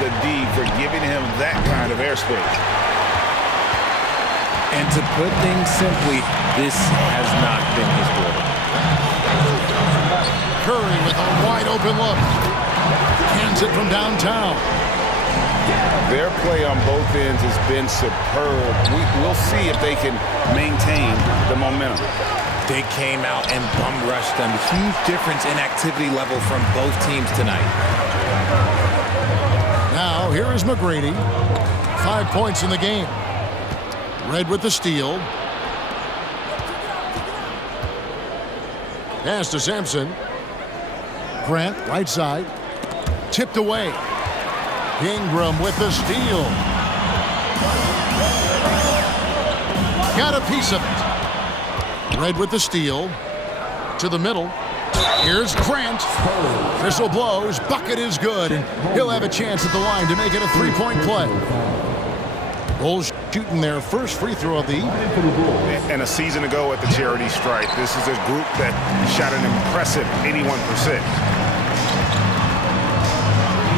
the D for giving him that kind of airspace. And to put things simply, this has not been his quarter. Curry with a wide open look. Hands it from downtown. Their play on both ends has been superb. We'll see if they can maintain the momentum. They came out and bum rushed them. Huge difference in activity level from both teams tonight. Now, here is McGrady. 5 points in the game. Red with the steal. Pass to Sampson. Grant, right side. Tipped away. Ingram with the steal. Got a piece of it. Red with the steal. To the middle. Here's Grant. Whistle blows. Bucket is good. And he'll have a chance at the line to make it a three-point play. Bulls shooting their first free throw of the evening. And a season ago at the charity stripe, this is a group that shot an impressive 81%.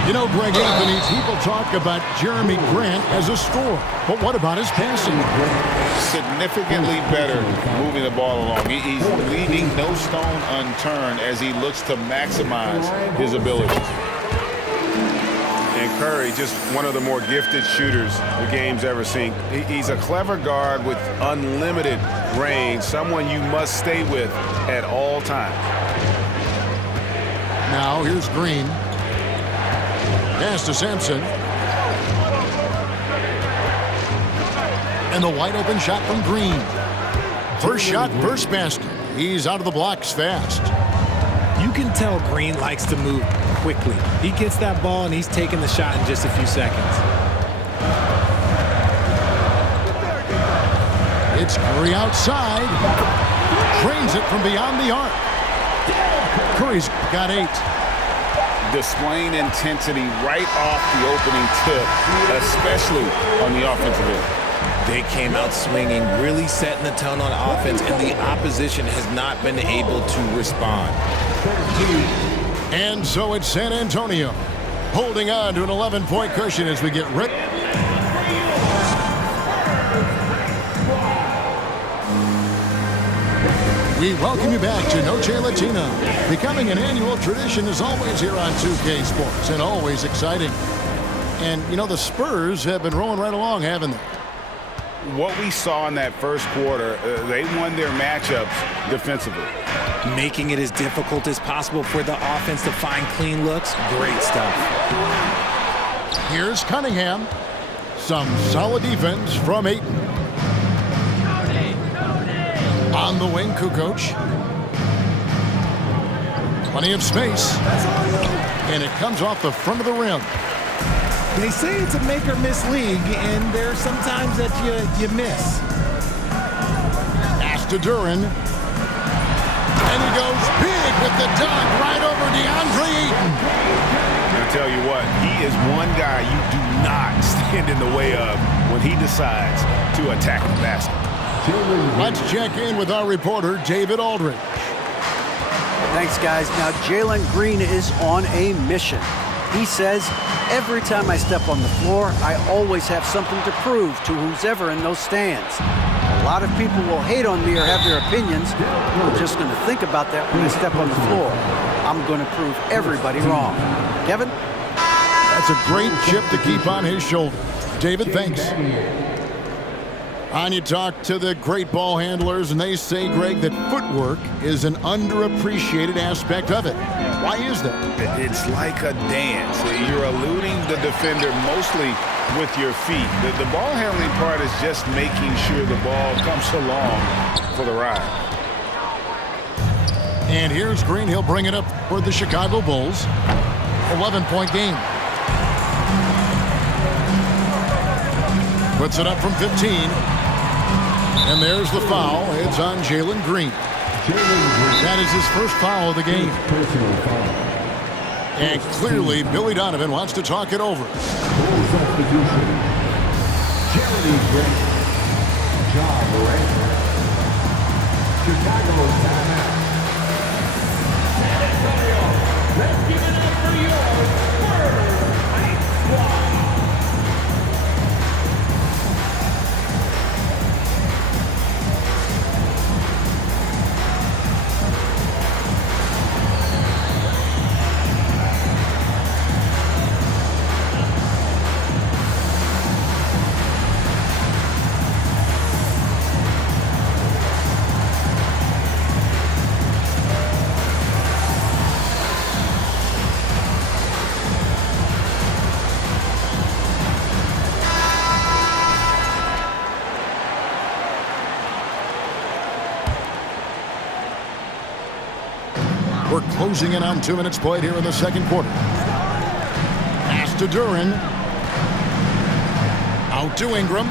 You know, Greg Anthony, people talk about Jeremy Grant as a scorer. But what about his passing? Significantly better moving the ball along. He's leaving no stone unturned as he looks to maximize his abilities. And Curry, just one of the more gifted shooters the game's ever seen. He's a clever guard with unlimited range, someone you must stay with at all times. Now here's Green. Pass to Sampson. And the wide open shot from Green. First shot, first basket. He's out of the blocks fast. You can tell Green likes to move quickly. He gets that ball and he's taking the shot in just a few seconds. It's Curry outside. Drains it from beyond the arc. Curry's got 8. Displaying intensity right off the opening tip, especially on the offensive end. They came out swinging, really setting the tone on offense, and the opposition has not been able to respond. And so it's San Antonio holding on to an 11-point cushion as we get ready. We welcome you back to Noche Latina. Becoming an annual tradition is always here on 2K Sports and always exciting. And, you know, the Spurs have been rolling right along, haven't they? What we saw in that first quarter, they won their matchups defensively. Making it as difficult as possible for the offense to find clean looks. Great stuff. Here's Cunningham. Some solid defense from Ayton. On the wing, Kukoc. Plenty of space. And it comes off the front of the rim. They say it's a make or miss league, and there's some times that you miss. Pass to Duren. And he goes big with the dunk right over DeAndre Ayton. I'll tell you what, he is one guy you do not stand in the way of when he decides to attack the basket. Let's check in with our reporter, David Aldridge. Thanks, guys. Now, Jalen Green is on a mission. He says, every time I step on the floor, I always have something to prove to who's ever in those stands. A lot of people will hate on me or have their opinions. I'm just going to think about that when I step on the floor. I'm going to prove everybody wrong. Kevin? That's a great chip to keep on his shoulder. David, thanks. On you talk to the great ball handlers, and they say, Greg, that footwork is an underappreciated aspect of it. Why is that? It's like a dance. You're eluding the defender mostly with your feet. The ball handling part is just making sure the ball comes along for the ride. And here's Green. He'll bring it up for the Chicago Bulls. 11-point game. Puts it up from 15. And there's the foul. It's on Jalen Green. That is his first foul of the game. And clearly, Billy Donovan wants to talk it over. Let's give it up for your Spurs. We're closing in on 2 minutes played here in the second quarter. Pass to Duren. Out to Ingram.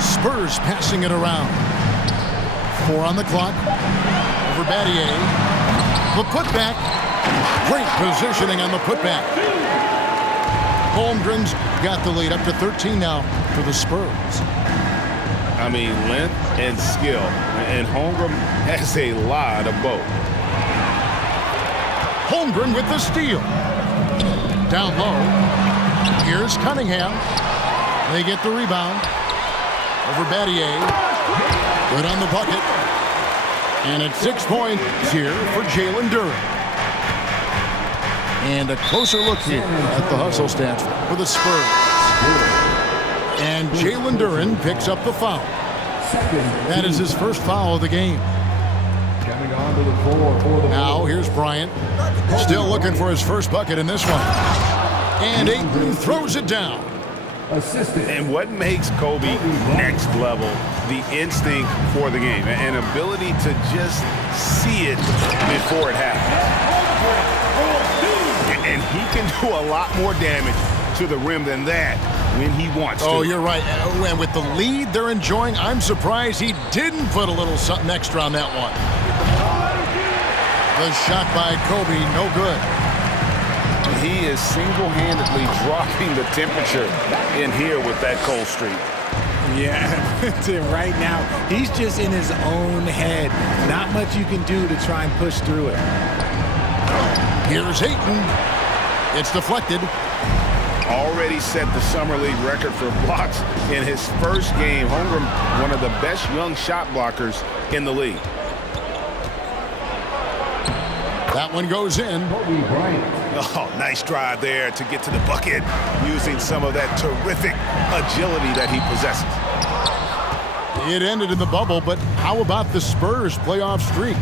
Spurs passing it around. 4 on the clock. Over Battier. The putback. Great positioning on the putback. Holmgren's got the lead up to 13 now for the Spurs. I mean, length and skill. And Holmgren has a lot of both. Holmgren with the steal. Down low. Here's Cunningham. They get the rebound. Over Battier. Good on the bucket. And it's 6 points here for Jalen Duren. And a closer look here at the hustle stats for the Spurs. And Jalen Duren picks up the foul. That is his first foul of the game. Now here's Bryant. Still looking for his first bucket in this one. And Ayton throws it down. And what makes Kobe next level? The instinct for the game. An ability to just see it before it happens. And he can do a lot more damage to the rim than that when he wants to. Oh, you're right. And with the lead they're enjoying, I'm surprised he didn't put a little something extra on that one. The shot by Kobe, no good. He is single-handedly dropping the temperature in here with that cold streak. Yeah, right now, he's just in his own head. Not much you can do to try and push through it. Here's Ayton. It's deflected. Already set the Summer League record for blocks in his first game. Holmgren, one of the best young shot blockers in the league. That one goes in. Oh, nice drive there to get to the bucket using some of that terrific agility that he possesses. It ended in the bubble, but how about the Spurs playoff streak?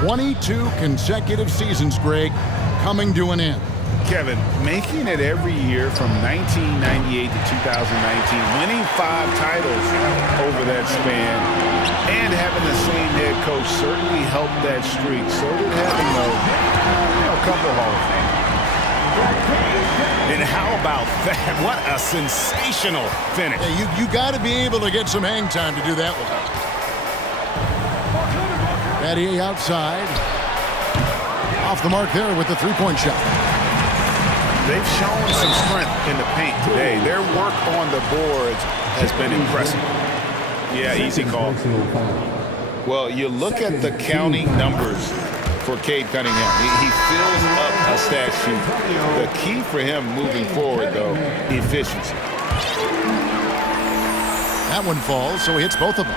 22 consecutive seasons, Greg, coming to an end. Kevin, making it every year from 1998 to 2019, winning 5 titles over that span, and having the same head coach certainly helped that streak. So did having a couple Hall of Fame. And how about that? What a sensational finish. Yeah, you got to be able to get some hang time to do that one. Battier outside. Off the mark there with the three-point shot. They've shown some strength in the paint today. Their work on the boards has been impressive. Yeah, easy call. Well, you look at the counting numbers for Cade Cunningham. He fills up a stat sheet. The key for him moving forward, though, efficiency. That one falls, so he hits both of them.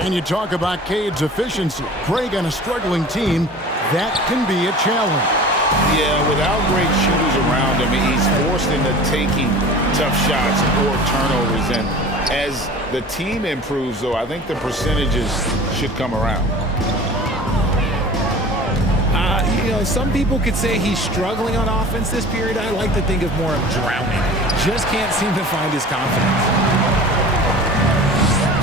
And you talk about Cade's efficiency. Greg, on a struggling team, that can be a challenge. Yeah, without great shooters around him, he's forced into taking tough shots or turnovers. And as the team improves, though, I think the percentages should come around. Some people could say he's struggling on offense this period. I like to think of more of drowning. Just can't seem to find his confidence.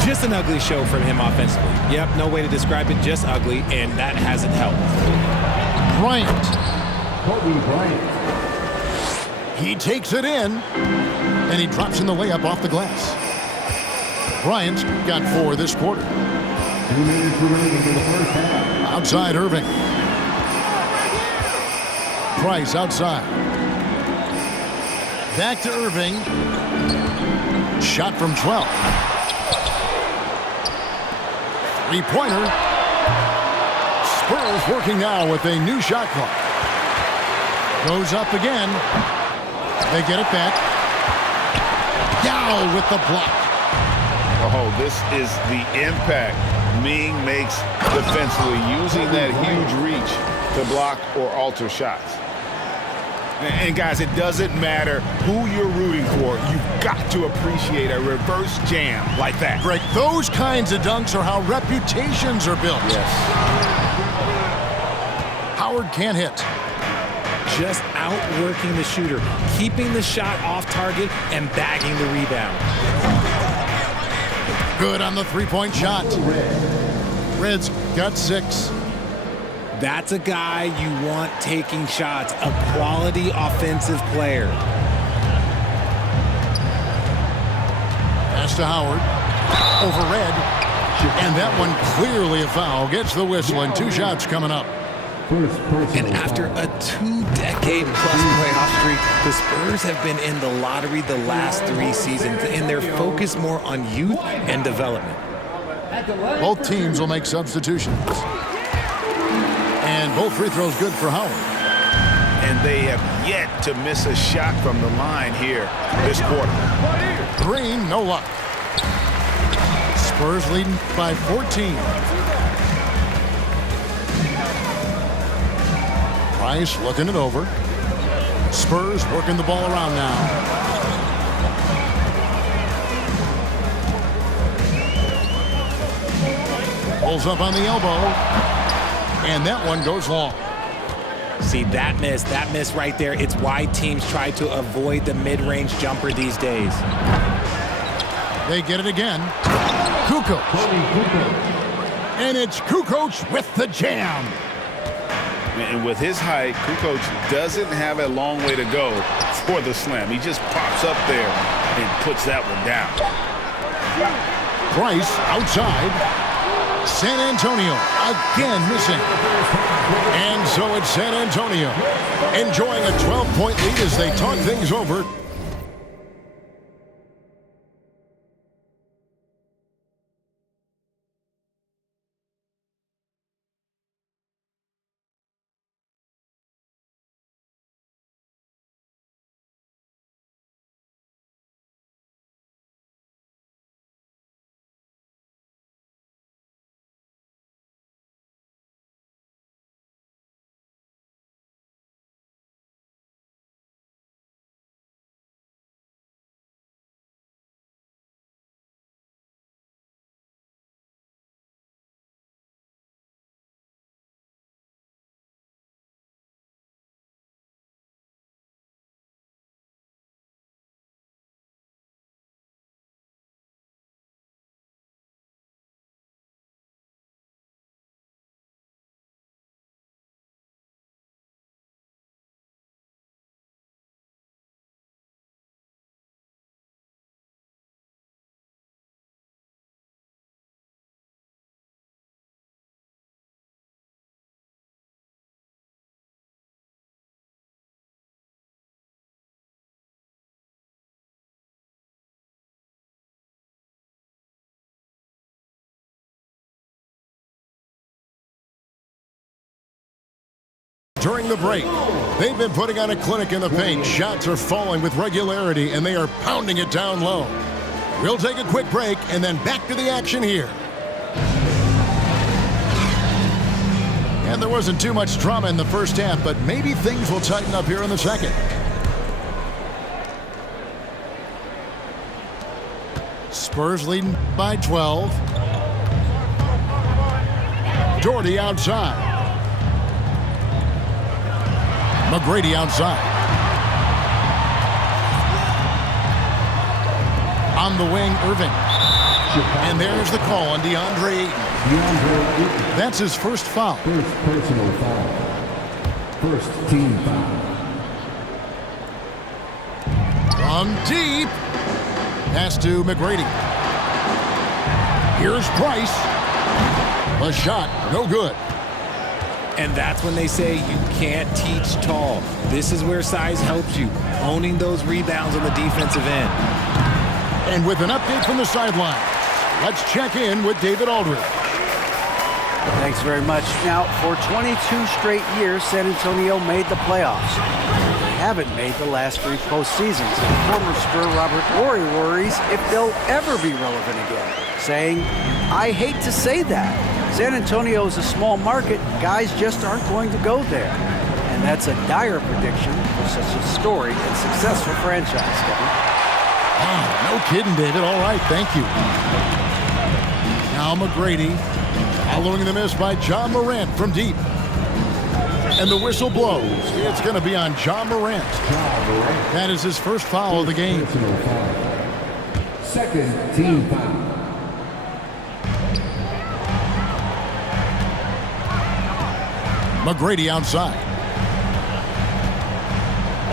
Just an ugly show from him offensively. Yep, no way to describe it, just ugly, and that hasn't helped. Bryant. Kobe Bryant. He takes it in, and he drops in the layup off the glass. Bryant's got 4 this quarter. 2 minutes remaining in the first half. Outside Irving. Price outside. Back to Irving. Shot from 12. Three-pointer. Spurs working now with a new shot clock. Goes up again. They get it back. Yao with the block. Oh, this is the impact Ming makes defensively, using that huge reach to block or alter shots. And guys, it doesn't matter who you're rooting for. You've got to appreciate a reverse jam like that. Greg, those kinds of dunks are how reputations are built. Yes. Howard can't hit. Just outworking the shooter, keeping the shot off target and bagging the rebound. Good on the three-point shot. Reds got 6. That's a guy you want taking shots, a quality offensive player. Pass to Howard. Over Red. And that one clearly a foul. Gets the whistle, and 2 shots coming up. And after a 2-decade-plus playoff streak, the Spurs have been in the lottery the last 3 seasons, and they're focused more on youth and development. Both teams will make substitutions. And both free throws good for Howard. And they have yet to miss a shot from the line here this quarter. Green, no luck. Spurs leading by 14. Price looking it over. Spurs working the ball around now. Pulls up on the elbow. And that one goes long. See, that miss right there, it's why teams try to avoid the mid-range jumper these days. They get it again. Kukoc. And it's Kukoc with the jam. And with his height, Kukoc doesn't have a long way to go for the slam. He just pops up there and puts that one down. Price outside. San Antonio again missing. And so it's San Antonio enjoying a 12-point lead as they talk things over. During the break, they've been putting on a clinic in the paint. Shots are falling with regularity, and they are pounding it down low. We'll take a quick break, and then back to the action here. And there wasn't too much drama in the first half, but maybe things will tighten up here in the second. Spurs leading by 12. Doherty outside. McGrady outside. On the wing, Irving. And there's the call on DeAndre Ayton. That's his first foul. First personal foul. First team foul. From deep. Pass to McGrady. Here's Price. A shot, no good. And that's when they say you can't teach tall. This is where size helps you, owning those rebounds on the defensive end. And with an update from the sideline, let's check in with David Aldridge. Thanks very much. Now, for 22 straight years, San Antonio made the playoffs. They haven't made the last 3 postseasons. And former Spur Robert Horry worries if they'll ever be relevant again, saying, "I hate to say that. San Antonio is a small market. Guys just aren't going to go there." And that's a dire prediction for such a storied and successful franchise, Kevin. Oh, no kidding, David. All right, thank you. Now McGrady following the miss by John Morant from deep. And the whistle blows. It's going to be on John Morant. That is his first foul of the game. Second team foul. McGrady outside.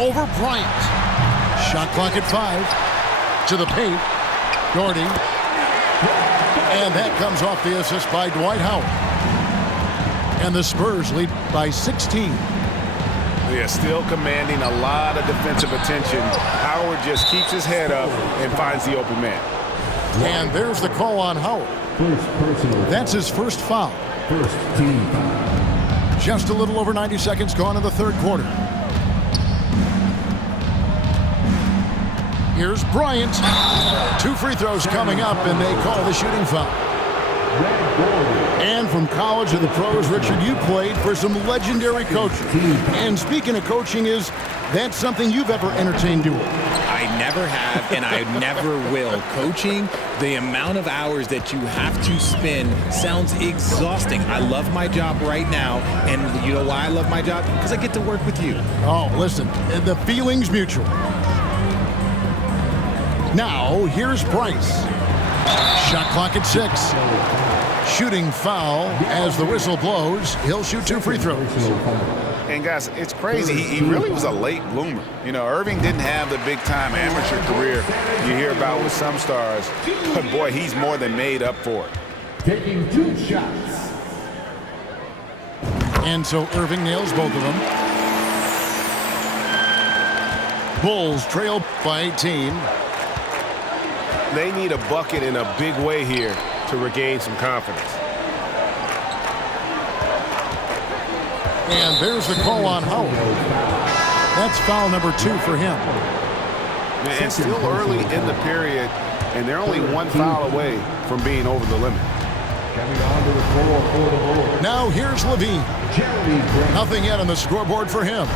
Over Bryant. Shot clock at 5. To the paint. Gordy. And that comes off the assist by Dwight Howard. And the Spurs lead by 16. Yeah, still commanding a lot of defensive attention. Howard just keeps his head up and finds the open man. And there's the call on Howard. First personal. That's his first foul. First team foul. Just a little over 90 seconds gone in the third quarter. Here's Bryant. 2 free throws coming up, and they call the shooting foul. And from college to the pros, Richard, you played for some legendary coaches. And speaking of coaching, is that something you've ever entertained doing? I never have, and I never will. Coaching, the amount of hours that you have to spend sounds exhausting. I love my job right now, and you know why I love my job? Because I get to work with you. Oh, listen, the feeling's mutual. Now, here's Price. Shot clock at 6. Shooting foul as the whistle blows. He'll shoot 2 free throws. And guys, it's crazy. He really was a late bloomer. You know, Irving didn't have the big-time amateur career you hear about with some stars. But, boy, he's more than made up for it. Taking 2 shots. And so Irving nails both of them. Bulls trail by 18. They need a bucket in a big way here to regain some confidence. And there's the call on Howard. That's foul number 2 for him. And still early in the period, and they're only 1 foul away from being over the limit. Coming onto the floor for the Bulls. Now here's Levine. Jeremy Grant. Nothing yet on the scoreboard for him.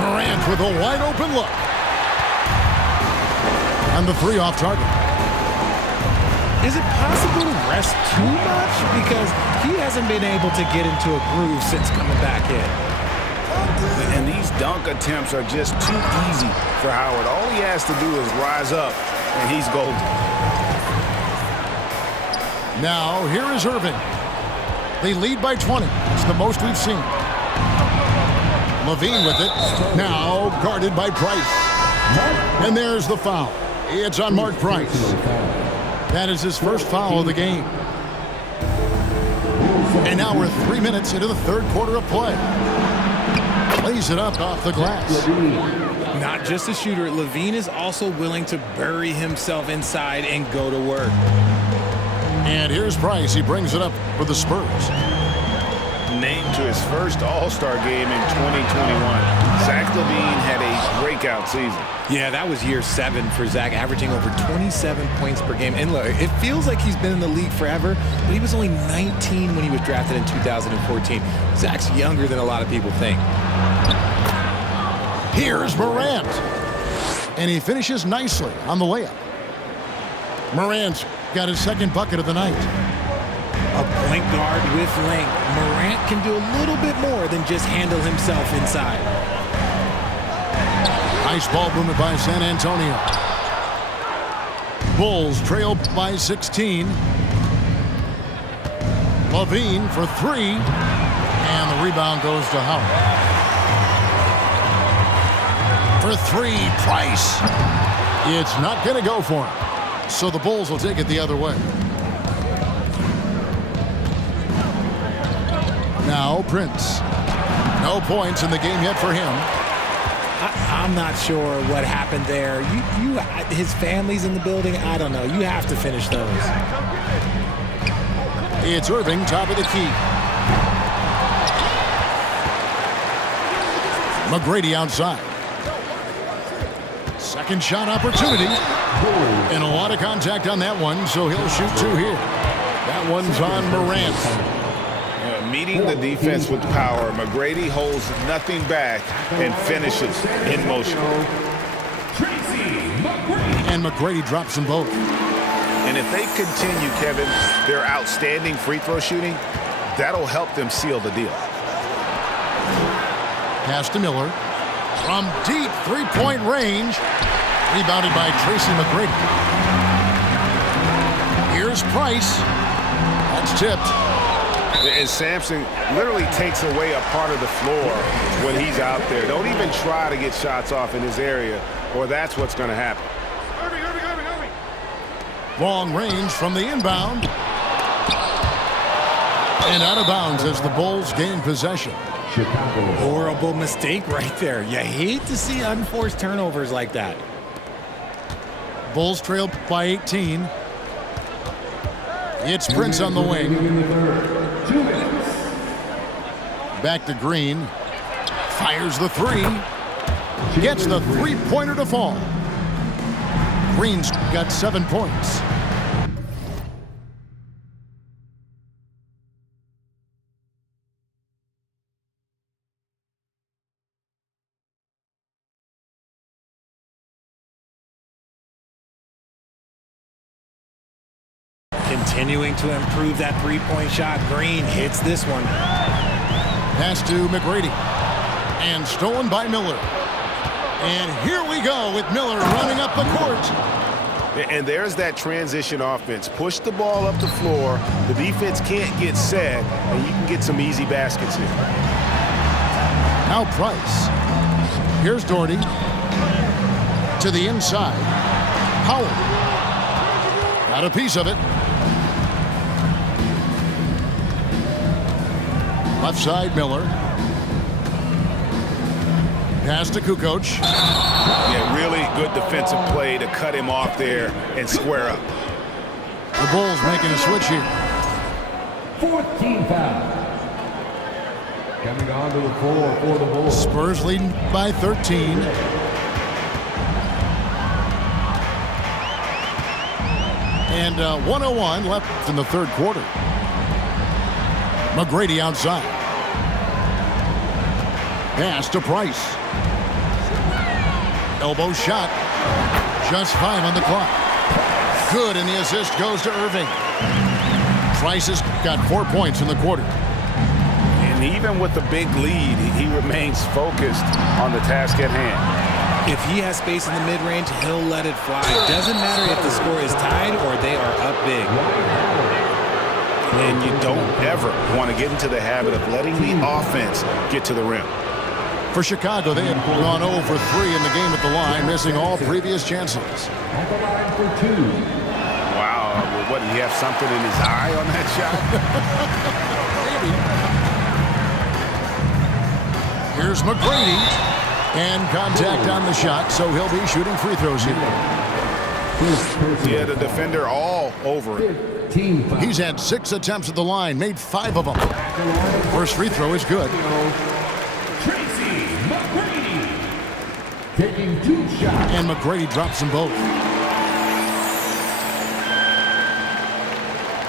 Morant with a wide open look. And the 3 off target. Is it possible to rest too much? Because he hasn't been able to get into a groove since coming back in. And these dunk attempts are just too easy for Howard. All he has to do is rise up, and he's golden. Now, here is Irving. They lead by 20. It's the most we've seen. Levine with it. Now guarded by Price. And there's the foul. It's on Mark Price. That is his first foul of the game. And now we're 3 minutes into the third quarter of play. Lays it up off the glass. Not just a shooter, Levine is also willing to bury himself inside and go to work. And here's Price. He brings it up for the Spurs. Named to his first All-Star game in 2021. Zach LaVine had a breakout season. Yeah, that was year 7 for Zach, averaging over 27 points per game. And look, it feels like he's been in the league forever, but he was only 19 when he was drafted in 2014. Zach's younger than a lot of people think. Here's Morant. And he finishes nicely on the layup. Morant's got his second bucket of the night. A point guard with length. Morant can do a little bit more than just handle himself inside. Nice ball movement by San Antonio. Bulls trail by 16. Levine for 3. And the rebound goes to Howard. For 3, Price. It's not going to go for him. So the Bulls will take it the other way. Now Prince. No points in the game yet for him. I'm not sure what happened there. His family's in the building. I don't know. You have to finish those. It's Irving, top of the key. McGrady outside. Second shot opportunity. And a lot of contact on that one, so he'll shoot 2 here. That one's on Morant. Meeting the defense with power, McGrady holds nothing back and finishes in motion. And McGrady drops them both. And if they continue, Kevin, their outstanding free throw shooting, that'll help them seal the deal. Pass to Miller. From deep three-point range. Rebounded by Tracy McGrady. Here's Price. That's tipped. And Sampson literally takes away a part of the floor when he's out there. Don't even try to get shots off in his area, or that's what's going to happen. Long range from the inbound. And out of bounds as the Bulls gain possession. Chicago. Horrible mistake right there. You hate to see unforced turnovers like that. Bulls trail by 18. It's Prince on the wing. 2 minutes. Back to Green. Fires the three. Gets the three-pointer to fall. Green's got 7 points. Continuing to improve that three-point shot. Green hits this one. Pass to McGrady. And stolen by Miller. And here we go with Miller running up the court. And there's that transition offense. Push the ball up the floor. The defense can't get set, and you can get some easy baskets here. Now Price. Here's Doherty. To the inside. Howard. Got a piece of it. Left side, Miller. Pass to Kukoc. Yeah, really good defensive play to cut him off there and square up. The Bulls making a switch here. 14 foul. Coming onto the floor for the Bulls. Spurs leading by 13. And 1:01 left in the third quarter. McGrady outside. Pass to Price. Elbow shot. Just 5 on the clock. Good, and the assist goes to Irving. Price has got 4 points in the quarter. And even with the big lead, he remains focused on the task at hand. If he has space in the mid-range, he'll let it fly. Doesn't matter if the score is tied or they are up big. And you don't ever want to get into the habit of letting the offense get to the rim. For Chicago, they had gone 0 for 3 in the game at the line, missing all previous chances. At the line for 2. Wow, what, did he have something in his eye on that shot? Maybe. Here's McGrady. And contact on the shot, so he'll be shooting free throws here. Yeah, the defender all over him. He's had 6 attempts at the line, made 5 of them. First free throw is good. Tracy McGrady taking 2 shots. And McGrady drops them both.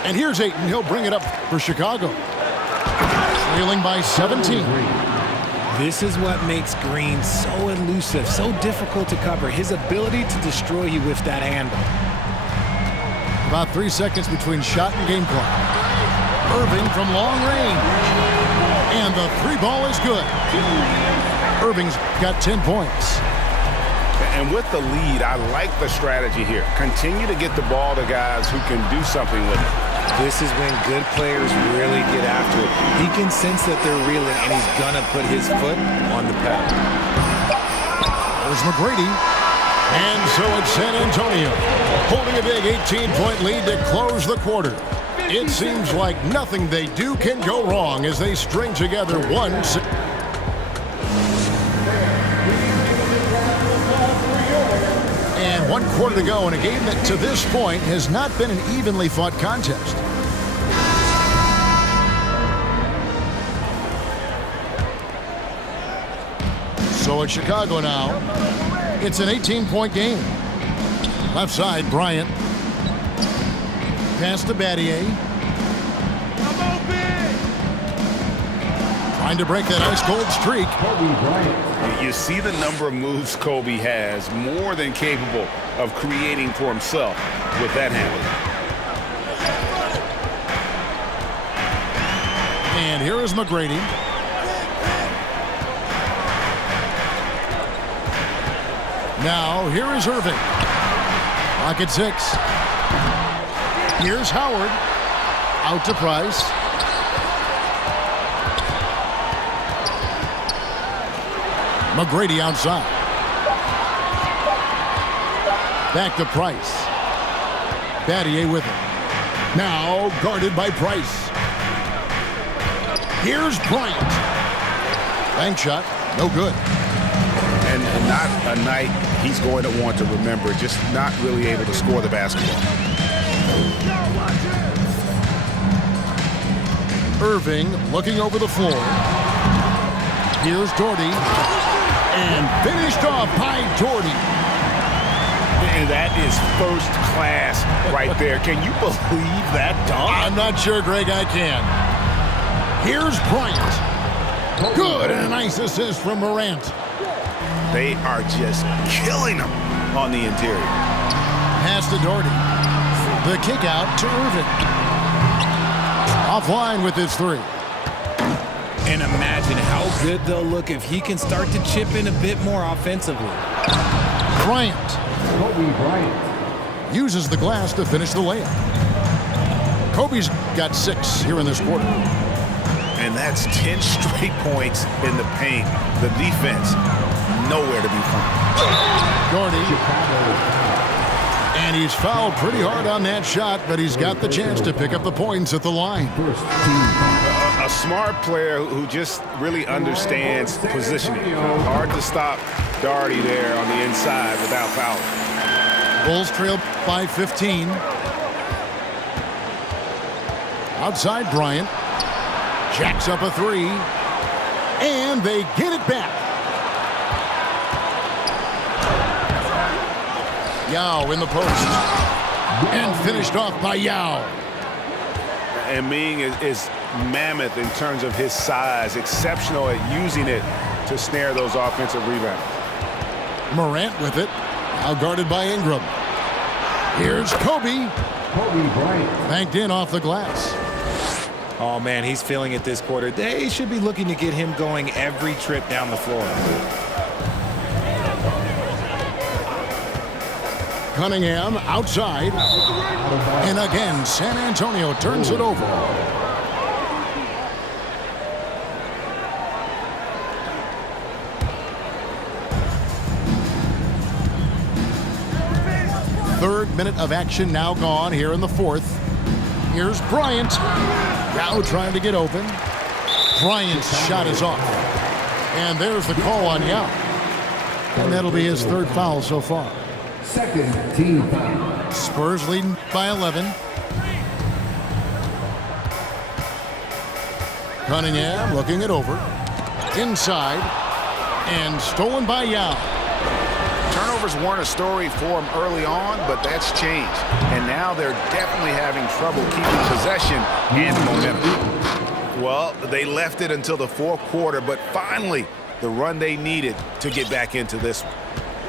And here's Ayton. He'll bring it up for Chicago. Trailing by 17. This is what makes Green so elusive, so difficult to cover. His ability to destroy you with that handle. About 3 seconds between shot and game clock. Irving from long range. And the 3 ball is good. Irving's got 10 points. And with the lead, I like the strategy here. Continue to get the ball to guys who can do something with it. This is when good players really get after it. He can sense that they're reeling, and he's going to put his foot on the pedal. There's McGrady. And so it's San Antonio, holding a big 18-point lead to close the quarter. It seems like nothing they do can go wrong as they string together one. And 1 quarter to go in a game that to this point has not been an evenly fought contest. So it's Chicago now. It's an 18-point game. Left side, Bryant. Pass to Battier. Trying to break that ice-cold streak. Kobe Bryant. You see the number of moves Kobe has, more than capable of creating for himself with that handle. And here is McGrady. Now, here is Irving. Pocket 6. Here's Howard. Out to Price. McGrady outside. Back to Price. Battier with it. Now guarded by Price. Here's Bryant. Bank shot. No good. And not a night he's going to want to remember, just not really able to score the basketball. Irving looking over the floor. Here's Doherty. And finished off by Doherty. And that is first class right there. Can you believe that dunk? I'm not sure, Greg, I can. Here's Bryant. Good, and a nice assist from Morant. They are just killing them on the interior. Pass to Doherty. The kick out to Irving. Offline with his three. And imagine how good they'll look if he can start to chip in a bit more offensively. Bryant Kobe Bryant. uses the glass to finish the layup. Kobe's got 6 here in this quarter. And that's 10 straight points in the paint. The defense, nowhere to be found. Doherty. And he's fouled pretty hard on that shot, but he's got the chance to pick up the points at the line. A smart player who just really understands positioning. Hard to stop Doherty there on the inside without fouling. Bulls trail by 15. Outside Bryant. Jacks up a 3. And they get it back. Yao in the post. And finished off by Yao. And Ming is mammoth in terms of his size, exceptional at using it to snare those offensive rebounds. Morant with it. Now guarded by Ingram. Here's Kobe. Kobe Bryant. Banked in off the glass. Oh, man, he's feeling it this quarter. They should be looking to get him going every trip down the floor. Cunningham outside. And again, San Antonio turns it over. Third minute of action now gone here in the fourth. Here's Bryant. Now trying to get open. Bryant's shot is off. And there's the call on Yao. And that'll be his third foul so far. Second team foul. Spurs leading by 11. Cunningham looking it over. Inside. And stolen by Yao. Turnovers weren't a story for him early on, but that's changed. And now they're definitely having trouble keeping possession and momentum. Well, they left it until the fourth quarter, but finally the run they needed to get back into this one.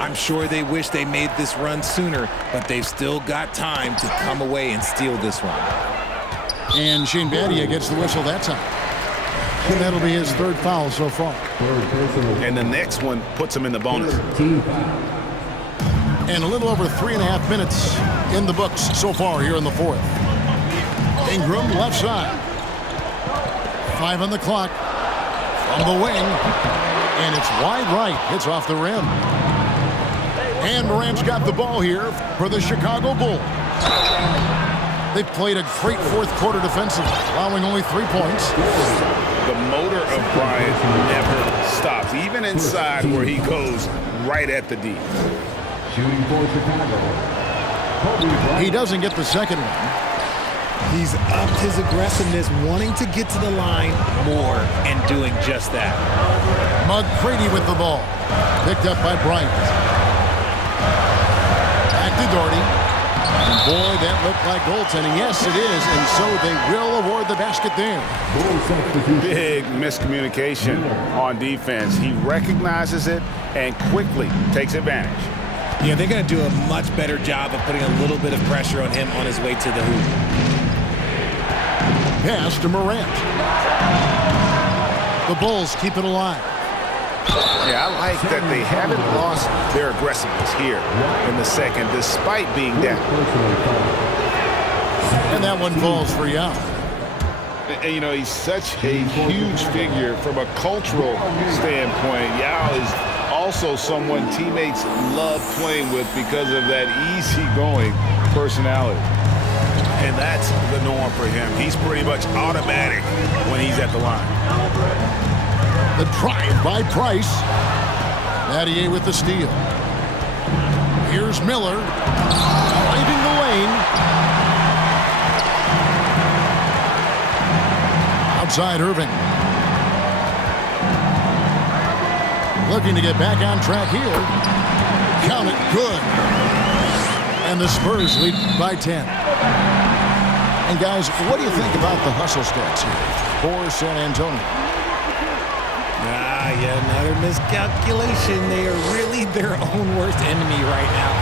I'm sure they wish they made this run sooner, but they've still got time to come away and steal this one. And Shane Battier gets the whistle that time. And that'll be his third foul so far. And the next one puts him in the bonus. Team foul. And a little over 3.5 minutes in the books so far here in the fourth. Ingram left side. 5 on the clock. From the wing. And it's wide right. It's off the rim. And Morant's got the ball here for the Chicago Bulls. They've played a great fourth quarter defensively, allowing only 3 points. The motor of Bryant never stops, even inside where he goes right at the D. Shooting for Chicago. Kobe Bryant. He doesn't get the second one. He's upped his aggressiveness, wanting to get to the line more and doing just that. McGrady with the ball. Picked up by Bryant. Back to Doherty. And boy, that looked like goaltending. Yes, it is. And so they will award the basket there. Bulls substitution. Big miscommunication on defense. He recognizes it and quickly takes advantage. Yeah, they're going to do a much better job of putting a little bit of pressure on him on his way to the hoop. Pass to Morant. The Bulls keep it alive. Yeah, I like that they haven't lost their aggressiveness here in the second, despite being down. And that one falls for Yao. And, you know, he's such a huge figure from a cultural standpoint. Yao is also someone teammates love playing with because of that easygoing personality. And that's the norm for him. He's pretty much automatic when he's at the line. The drive by Price. Battier with the steal. Here's Miller. Finding the lane. Outside Irving. Looking to get back on track here. Count it, good. And the Spurs lead by 10. And guys, what do you think about the hustle stats here for San Antonio? Yeah, another miscalculation. They are really their own worst enemy right now.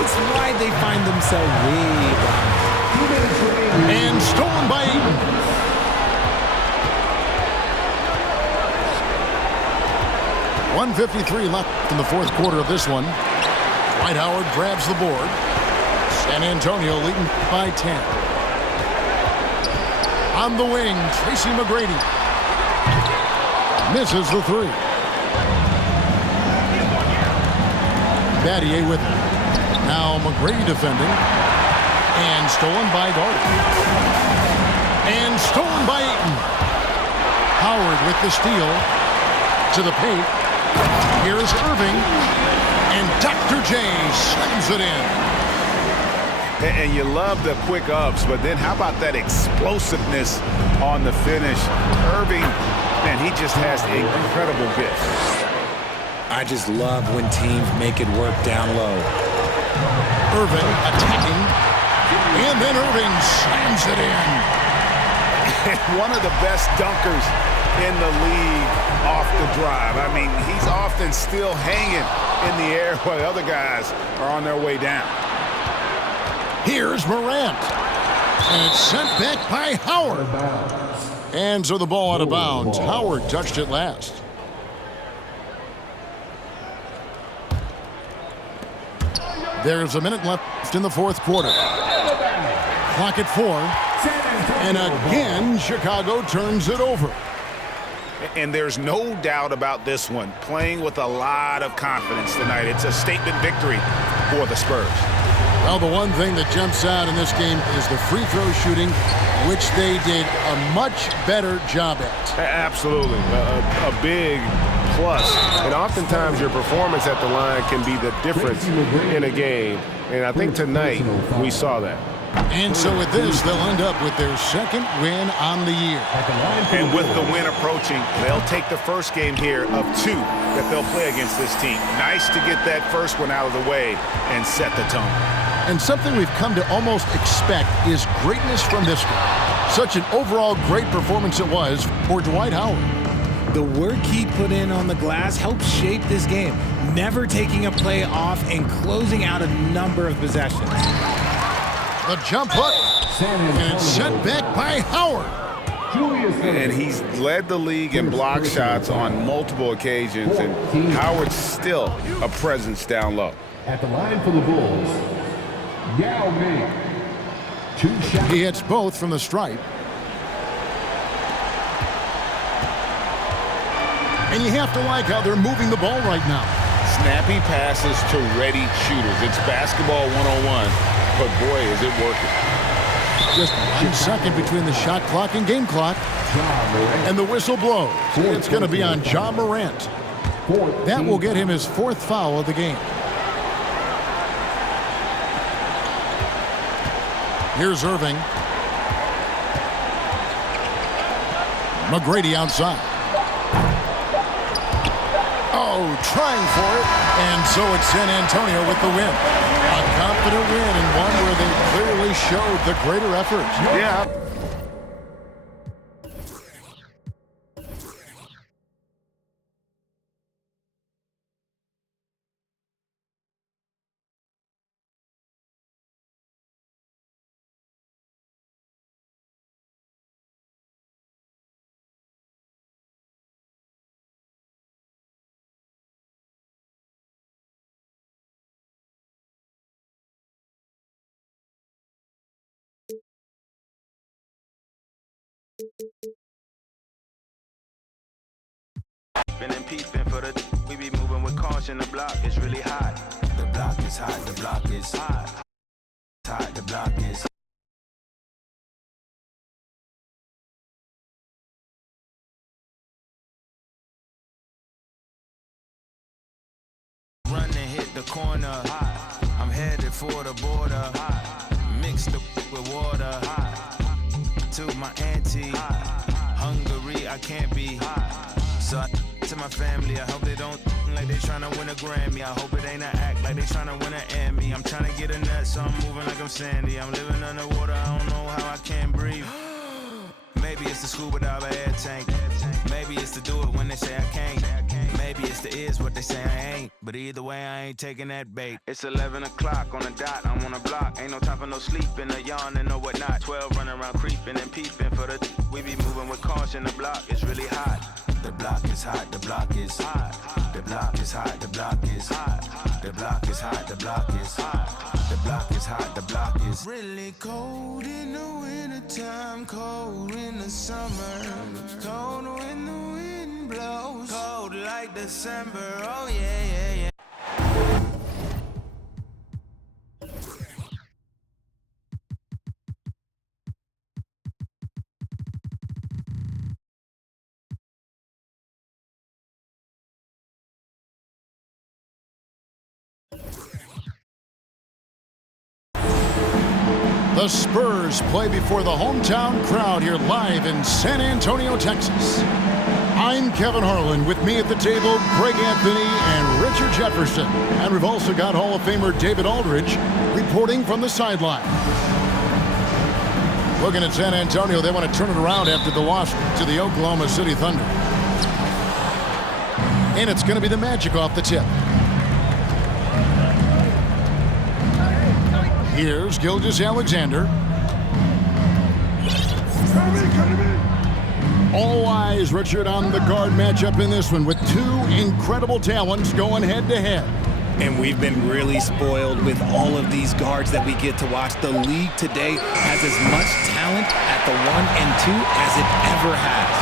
It's why they find themselves way down. And stolen by Ayton. .153 left in the fourth quarter of this one. Dwight Howard grabs the board. San Antonio leading by 10. On the wing, Tracy McGrady. Misses the three. Battier with it. Now McGrady defending. And stolen by Gordon. And stolen by Ayton. Howard with the steal. To the paint. Here's Irving. And Dr. J slams it in. And you love the quick ups, but then how about that explosiveness on the finish? Irving, man, he just has incredible gifts. I just love when teams make it work down low. Irving attacking, and then Irving slams it in. One of the best dunkers in the league off the drive. I mean, he's often still hanging in the air while the other guys are on their way down. Here's Morant. And it's sent back by Howard. And so the ball out of bounds. Howard touched it last. There's a minute left in the fourth quarter. Clock at 4. And again, Chicago turns it over. And there's no doubt about this one. Playing with a lot of confidence tonight. It's a statement victory for the Spurs. Well, the one thing that jumps out in this game is the free throw shooting, which they did a much better job at. Absolutely. A big plus. And oftentimes your performance at the line can be the difference in a game. And I think tonight we saw that. And so with this, they'll end up with their second win on the year. And with the win approaching, they'll take the first game here of 2 that they'll play against this team. Nice to get that first one out of the way and set the tone. And something we've come to almost expect is greatness from this guy. Such an overall great performance it was for Dwight Howard. The work he put in on the glass helped shape this game, never taking a play off and closing out a number of possessions. The jump hook, and it's sent back by Howard. And he's led the league in block shots on multiple occasions, and Howard's still a presence down low. At the line for the Bulls, Yao Ming. 2 shots. He hits both from the stripe. And you have to like how they're moving the ball right now. Snappy passes to ready shooters. It's basketball 101, but boy, is it working. Just 1 second between the shot clock and game clock. And the whistle blows. It's going to be on Ja Morant. That will get him his 4th foul of the game. Here's Irving. McGrady outside. Oh, trying for it. And so it's San Antonio with the win. A confident win and one where they clearly showed the greater effort. Yeah. Been in peace, been for the we be moving with caution, the block is really hot. The block is hot, the block is hot. Hot, the block is run and hit the corner. I'm headed for the border. Mix the with water. To my auntie. Hungary, I can't be. So to my family, I hope they don't like they tryna win a Grammy. I hope it ain't an act like they tryna win an Emmy. I'm tryna get a nut, so I'm moving like I'm Sandy. I'm living underwater, I don't know how I can't breathe. Maybe it's the scuba diver air tank. Maybe it's to do it when they say I can't. Maybe it's the is what they say I ain't. But either way, I ain't taking that bait. It's 11 o'clock on the dot, I'm on a block. Ain't no time for no sleeping, no yawning, no whatnot. 12 running around creeping and peeping for the we be moving with caution. The block is really hot. The block is hot, the block is hot. The block is hot, the block is hot. The block is hot, the block is hot. The block is hot, the block is really cold in the wintertime, cold in the summer, cold when the wind blows, cold like December, oh yeah, yeah, yeah. The Spurs play before the hometown crowd here live in San Antonio, Texas. I'm Kevin Harlan. With me at the table, Greg Anthony and Richard Jefferson. And we've also got Hall of Famer David Aldridge reporting from the sideline. Looking at San Antonio, they want to turn it around after the loss to the Oklahoma City Thunder. And it's going to be the Magic off the tip. Here's Gilgeous-Alexander. All eyes, Richard, on the guard matchup in this one with two incredible talents going head-to-head. And we've been really spoiled with all of these guards that we get to watch. The league today has as much talent at the 1 and 2 as it ever has.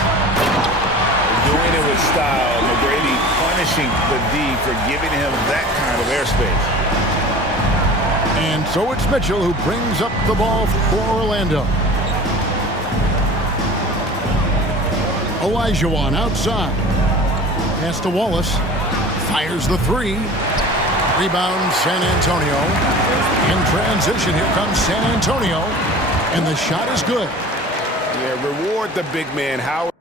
Doing it with style. McGrady punishing the D for giving him that kind of airspace. And so it's Mitchell who brings up the ball for Orlando. Olajuwon outside. Pass to Wallace. Fires the three. Rebound San Antonio. In transition, here comes San Antonio. And the shot is good. Yeah, reward the big man, Howard.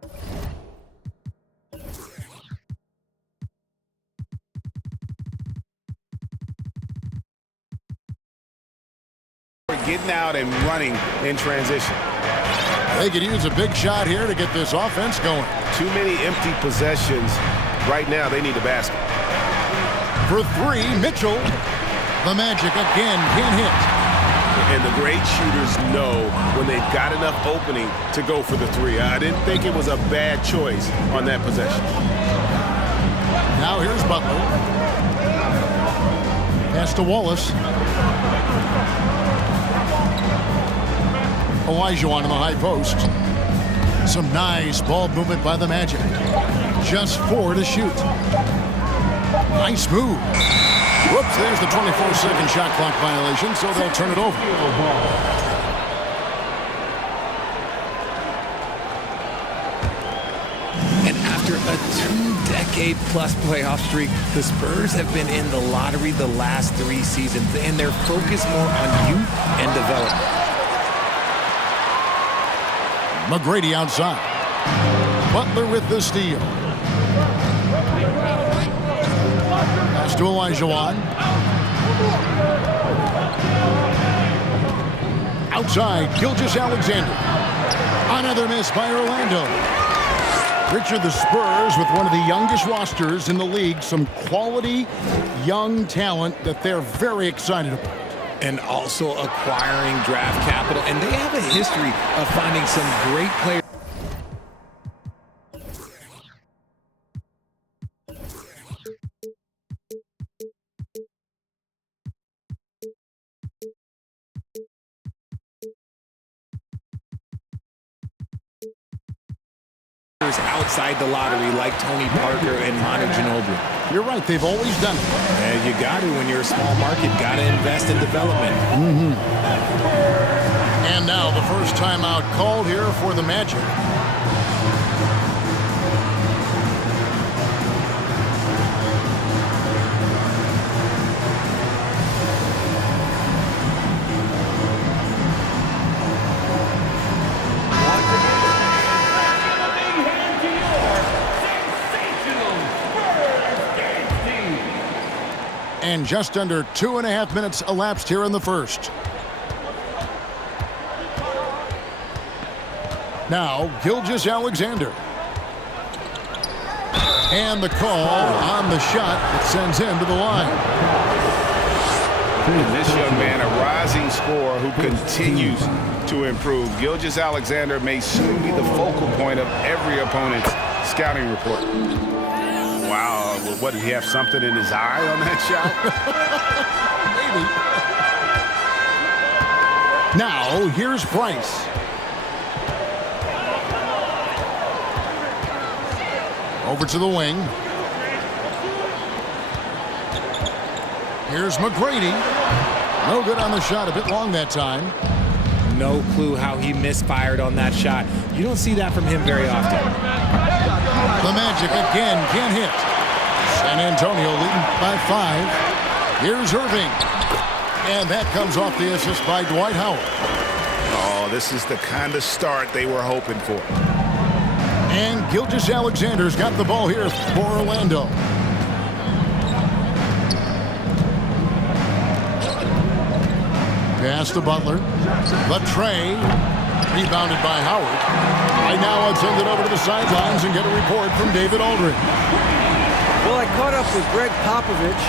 Getting out and running in transition. They could use a big shot here to get this offense going. Too many empty possessions. Right now, they need a basket. For three, Mitchell. The Magic again can't hit. And the great shooters know when they've got enough opening to go for the three. I didn't think it was a bad choice on that possession. Now here's Butler. Pass to Wallace. Olajuwon in the high post. Some nice ball movement by the Magic. Just 4 to shoot. Nice move. Whoops, there's the 24-second shot clock violation, so they'll turn it over. And after a 2-decade-plus playoff streak, the Spurs have been in the lottery the last 3 seasons, and they're focused more on youth and development. McGrady outside. Butler with the steal. Pass to Olajuwon. Outside, Gilgeous-Alexander. Another miss by Orlando. Richard, the Spurs with one of the youngest rosters in the league. Some quality young talent that they're very excited about. And also acquiring draft capital. And they have a history of finding some great players. outside the lottery like Tony Parker and Manu Ginobili. You're right. They've always done it. And you got to, when you're a small market, got to invest in development. And now the first timeout called here for the Magic. And just under 2.5 minutes elapsed here in the first. Now, Gilgeous-Alexander. And the call on the shot that sends him to the line. And this young man, a rising scorer who continues to improve. Gilgeous-Alexander may soon be the focal point of every opponent's scouting report. Wow, what, did he have something in his eye on that shot? Maybe. Now, here's Price. Over to the wing. Here's McGrady. No good on the shot, a bit long that time. No clue how he misfired on that shot. You don't see that from him very often. The Magic again can't hit. San Antonio leading by 5. Here's Irving. And that comes off the assist by Dwight Howard. Oh, this is the kind of start they were hoping for. And Gilgeous-Alexander's got the ball here for Orlando. Pass to Butler. Latrey. Rebounded by Howard. Right now, I'll send it over to the sidelines and get a report from David Aldridge. Well, I caught up with Greg Popovich.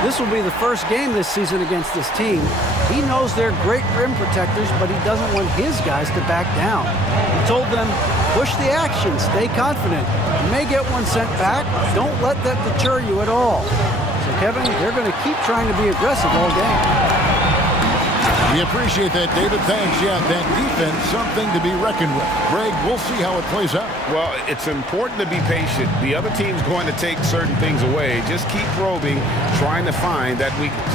This will be the first game this season against this team. He knows they're great rim protectors, but he doesn't want his guys to back down. He told them, push the action, stay confident. You may get one sent back. Don't let that deter you at all. So, Kevin, they're going to keep trying to be aggressive all game. We appreciate that, David. Thanks. Yeah, that defense, something to be reckoned with. Greg, we'll see how it plays out. Well, it's important to be patient. The other team's going to take certain things away. Just keep probing, trying to find that weakness.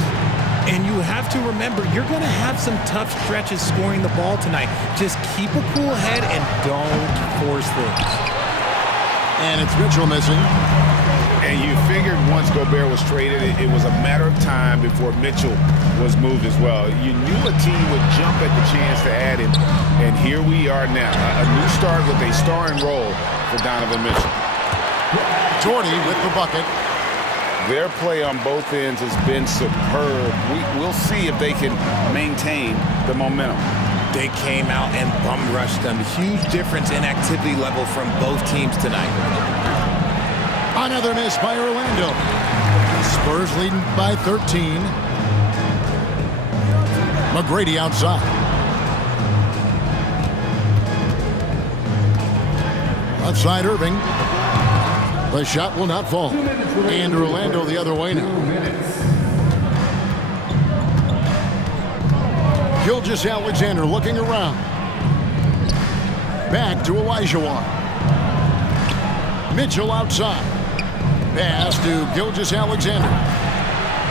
And you have to remember, you're going to have some tough stretches scoring the ball tonight. Just keep a cool head and don't force things. And it's Mitchell missing. And you figured once Gobert was traded, it was a matter of time before Mitchell was moved as well. You knew a team would jump at the chance to add him, and here we are now. A new start with a starring role for Donovan Mitchell. Jordy with the bucket. Their play on both ends has been superb. We'll see if they can maintain the momentum. They came out and bum rushed them. Huge difference in activity level from both teams tonight. Another miss by Orlando. Spurs leading by 13. McGrady outside. Left side Irving. The shot will not fall. And Orlando the other way now. Gilgeous-Alexander looking around. Back to Olajuwon. Mitchell outside. Pass to Gilgeous-Alexander.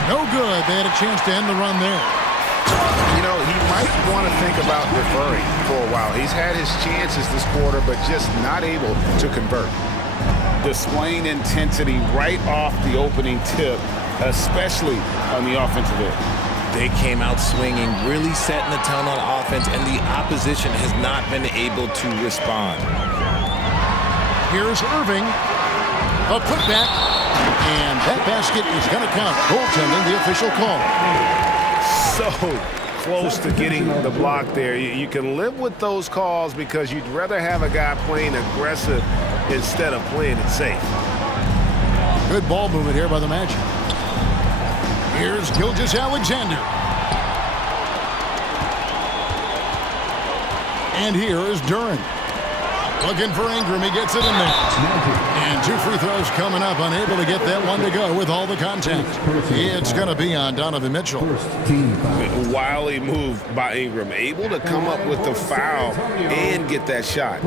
No good. They had a chance to end the run there. You know, he might want to think about deferring for a while. He's had his chances this quarter, but just not able to convert. Displaying intensity right off the opening tip, especially on the offensive end. They came out swinging, really setting the tone on offense, and the opposition has not been able to respond. Here's Irving. A putback. And that basket is going to count. Goaltending, the official call. So close to getting the block there. You can live with those calls because you'd rather have a guy playing aggressive instead of playing it safe. Good ball movement here by the Magic. Here's Gilgeous-Alexander. And here is Duren. Looking for Ingram. He gets it in there. And 2 free throws coming up. Unable to get that one to go with all the contact. It's going to be on Donovan Mitchell. Wily move by Ingram. Able to come up with the foul and get that shot.